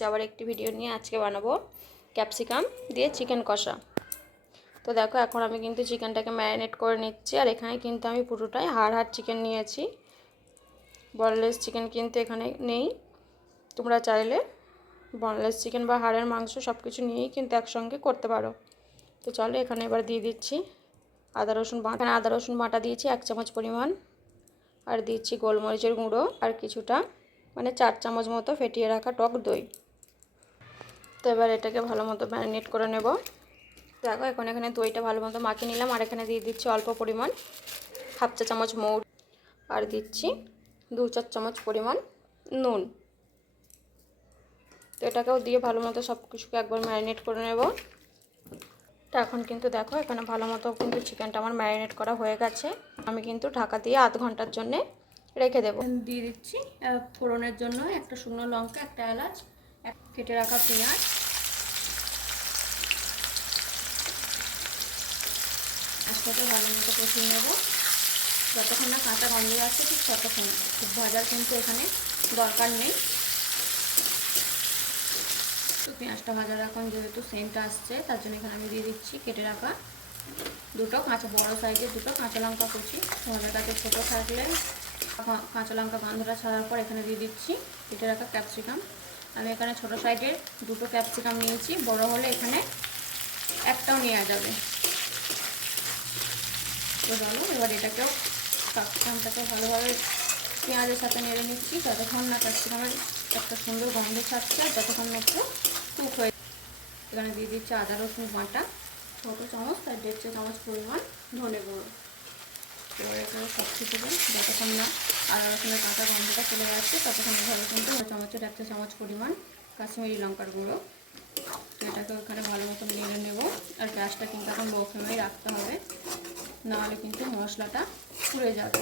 এসেছি আবার একটি ভিডিও নিয়ে। আজকে বানাবো ক্যাপসিকাম দিয়ে চিকেন কষা। তো দেখো এখন আমি কিন্তু চিকেনটাকে ম্যারিনেট করে নিচ্ছি। আর এখানে কিন্তু আমি পুরোটাই হাড় চিকেন নিয়েছি, বনলেস চিকেন কিন্তু এখানে নেই। তোমরা চাইলে বনলেস চিকেন বা হাড়ের মাংস সব কিছু নিয়েই কিন্তু একসঙ্গে করতে পারো। তো চলো এখানে এবার দিয়ে দিচ্ছি আদা রসুন বাটা। আদা রসুন বাটা দিয়েছি 1 চামচ পরিমাণ, আর দিচ্ছি গোলমরিচের গুঁড়ো, আর কিছুটা 4 চামচ মতো ফেটিয়ে রাখা টক দই। তো এবার এটাকে ভালো মতো ম্যারিনেট করে নেব। দেখো এখন এখানে দইটা ভালো মতো মাখিয়ে নিলাম। আর এখানে দিয়ে দিচ্ছি অল্প পরিমাণ 1/2 চা চামচ মৌরি, আর দিচ্ছি 2-4 চামচ পরিমাণ নুন। তো এটাকেও দিয়ে ভালো মতো সব কিছুকে একবার ম্যারিনেট করে নেব। তো এখন কিন্তু দেখো এখানে ভালো মতো কিন্তু চিকেনটা আমার ম্যারিনেট করা হয়ে গেছে। আমি কিন্তু ঢাকা দিয়ে আধ ঘন্টার জন্য রেখে দেবো। দিয়ে দিচ্ছি ফোড়নের জন্য একটা শুকনো লঙ্কা, একটা এলাচ, কেটে রাখা পেঁয়াজ, একসাথে ভালো মতো কষিয়ে নেব যতক্ষণ না কাঁচা গন্ধ আছে, ঠিক ততক্ষণ। খুব ভাজার কিন্তু এখানে দরকার নেই। তো পেঁয়াজটা ভাজার এখন যেহেতু সেন্টটা আসছে, তার জন্য এখানে আমি দিয়ে দিচ্ছি কেটে রাখা বড় সাইজের দুটো কাঁচা লঙ্কা কুচি। তোমাদের কাছে ছোটো থাকলে কাঁচা লঙ্কা গন্ধটা ছাড়ার পর এখানে দিয়ে দিচ্ছি কেটে রাখা ক্যাপসিকাম। আমি এখানে ছোটো সাইজের দুটো ক্যাপসিকাম নিয়েছি, বড় হলে এখানে একটাও নেওয়া যাবে। তো চলো এবার এটাকেও ক্যাপসিকামটাকে ভালোভাবে পেঁয়াজের সাথে নেড়ে নিচ্ছি যতক্ষণ না ক্যাপসিকামের একটা সুন্দর গন্ধ ছাড়ছে, আর যতক্ষণ না একটু কুক হয়ে। এখানে দিয়ে দিচ্ছি আদা রসুন বাটা ছোটো চামচ, তার 1.5 চা চামচ পরিমাণ ধনে গুঁড়ো। এবার এখানে সব কিছু যতক্ষণ না আদা রসুনের কাঁচা গন্ধটা চলে যাচ্ছে ততক্ষণ এভাবে কিন্তু 1 চা চামচ পরিমাণ কাশ্মীরি লঙ্কার গুঁড়ো। তো এটাকে ওখানে ভালো মতো নেড়ে নেব। আর গ্যাসটা কিন্তু এখন লো ফ্লেমেই রাখতে হবে, নাহলে কিন্তু মশলাটা পুড়ে যাবে।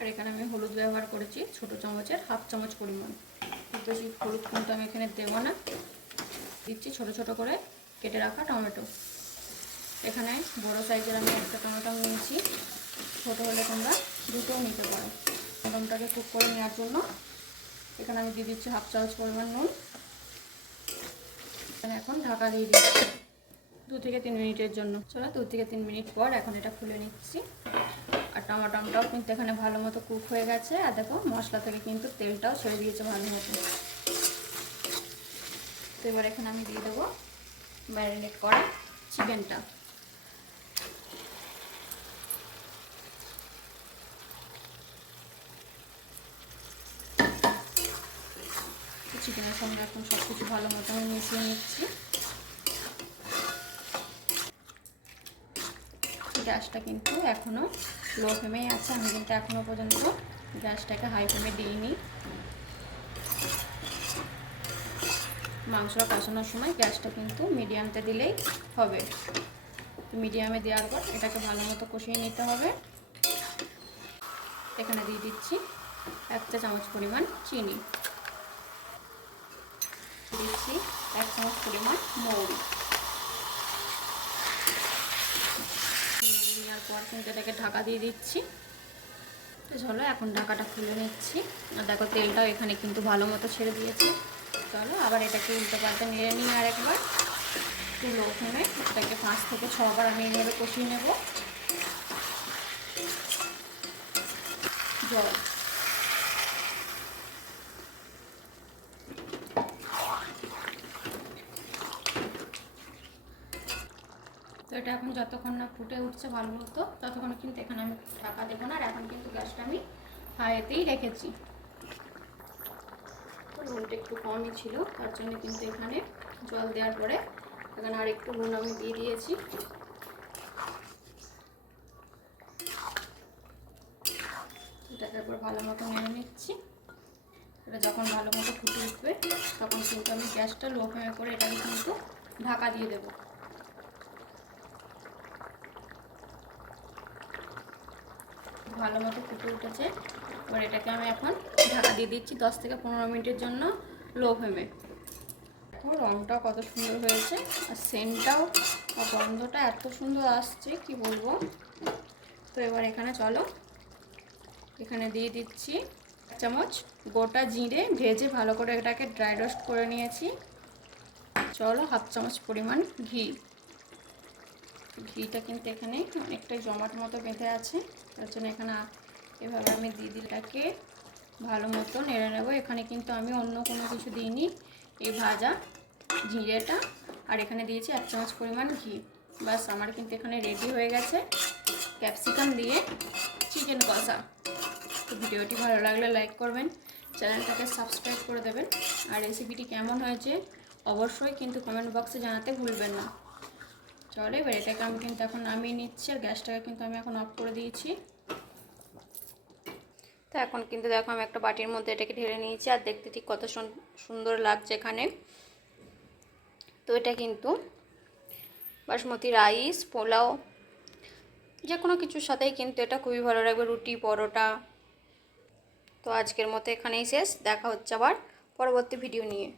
আর এখানে আমি হলুদ ব্যবহার করেছি ছোটো চামচের 1/2 চামচ পরিমাণ। খুব বেশি হলুদ কিন্তু আমি এখানে দেবো না। দিচ্ছি ছোটো ছোটো করে কেটে রাখা টমেটো। এখানে বড় সাইজের আমি একটা টমেটো নিয়েছি, ছোটো হলে তোমরা দুটোও নিতে পারো। টমেটোটাকে কুক করে নেওয়ার জন্য এখানে আমি দিয়ে দিচ্ছি 1/2 চামচ পরিমাণ নুন। এখন ঢাকা দিয়ে দিচ্ছি 2 থেকে 3 মিনিটের জন্য। চলো 2 থেকে 3 মিনিট পর এখন এটা খুলে নিচ্ছি। আর টমেটোটাও কিন্তু এখানে ভালো মতো কুক হয়ে গেছে। আর দেখো মশলা থেকে কিন্তু তেলটাও ছেড়ে দিয়েছে ভালো মতো। তো এবার এখানে আমি দিয়ে দেবো ম্যারিনেট করা চিকেনটা। চিকেনের সঙ্গে এখন সব কিছু ভালো মতো আমি মিশিয়ে নিচ্ছি। গ্যাসটা কিন্তু এখনও লো ফ্লেমেই আছে, আমি কিন্তু এখনও পর্যন্ত গ্যাসটাকে হাই ফ্লেমে দিইনি। মাংসটা কষানোর সময় গ্যাসটা কিন্তু মিডিয়ামতে দিলেই হবে। মিডিয়ামে দেওয়ার পর এটাকে ভালো মতো কষিয়ে নিতে হবে। এখানে দিয়ে দিচ্ছি 1 চা চামচ পরিমাণ চিনি, দিচ্ছি 1 চামচ পরিমাণ মৌরি। নেওয়ার পর কিন্তু এটাকে ঢাকা দিয়ে দিচ্ছি। তো চলো এখন ঢাকাটা খুলে নিচ্ছি। আর দেখো তেলটাও এখানে কিন্তু ভালো মতো ছেড়ে দিয়েছে। চলো আবার এটাকে উল্টো পাল্টা নেড়ে নিই আর একবার একটু লো ফ্লেমে। এটাকে 5 থেকে 6 বার আমি এইভাবে কষিয়ে নেব। জল তো এটা এখন যতক্ষণ না ফুটে উঠছে ভালো মতো ততক্ষণ কিন্তু এখানে আমি ঢাকা দেবো না। আর এখন কিন্তু গ্যাসটা আমি হাইতেই রেখেছি। নুনটা একটু কমই ছিল, তার জন্য কিন্তু এখানে জল দেওয়ার পরে এখানে আর একটু নুন আমি দিয়ে দিয়েছি। এটাকে একবার ভালো মতো নেড়ে নিচ্ছি। এটা যখন ভালো মতো ফুটে উঠবে তখন কিন্তু আমি গ্যাসটা লো ফ্লেমে করে এটাকে কিন্তু ঢাকা দিয়ে দেবো। ভালো মতো ফুটে উঠেছে। এবার এটাকে আমি এখন ঢাকা দিয়ে দিচ্ছি 10 থেকে 15 মিনিটের জন্য লো ফ্লেমে। দেখো রঙটাও কত সুন্দর হয়েছে, আর সেন্টটাও গন্ধটা এত সুন্দর আসছে কি বলবো। তো এবার এখানে চলো এখানে দিয়ে দিচ্ছি চামচ গোটা জিরে ভেজে ভালো করে এটাকে ড্রাই রোস্ট করে নিয়েছি। চলো হাফ চামচ পরিমাণ ঘিটা কিন্তু এখানে অনেকটাই জমাট মতো বেঁধে আছে, তার জন্য এখানে এভাবে আমি দিদিটাকে ভালো মতো নেড়ে নেব। এখানে কিন্তু আমি অন্য কোনো কিছু দিইনি, এই ভাজা জিরেটা আর এখানে দিয়েছি 1 চামচ পরিমাণ ঘি। বাস আমার কিন্তু এখানে রেডি হয়ে গেছে ক্যাপসিকাম দিয়ে চিকেন কষা। তো ভিডিওটি ভালো লাগলে লাইক করবেন, চ্যানেলটাকে সাবস্ক্রাইব করে দেবেন, আর রেসিপিটি কেমন হয়েছে অবশ্যই কিন্তু কমেন্ট বক্সে জানাতে ভুলবেন না। চলে এবার এটাকে আমি কিন্তু এখন নামিয়ে নিচ্ছি, আর গ্যাসটাকে কিন্তু আমি এখন অফ করে দিয়েছি। তো এখন কিন্তু দেখো আমি একটা বাটির মধ্যে এটাকে ঢেলে নিয়েছি, আর দেখতে ঠিক কত সুন্দর লাগছে এখানে। তো এটা কিন্তু বাসমতি রাইস, পোলাও, যে কোনো কিছুর সাথেই কিন্তু এটা খুবই ভালো লাগবে, রুটি, পরোটা। তো আজকের মতো এখানেই শেষ, দেখা হচ্ছে আবার পরবর্তী ভিডিও নিয়ে।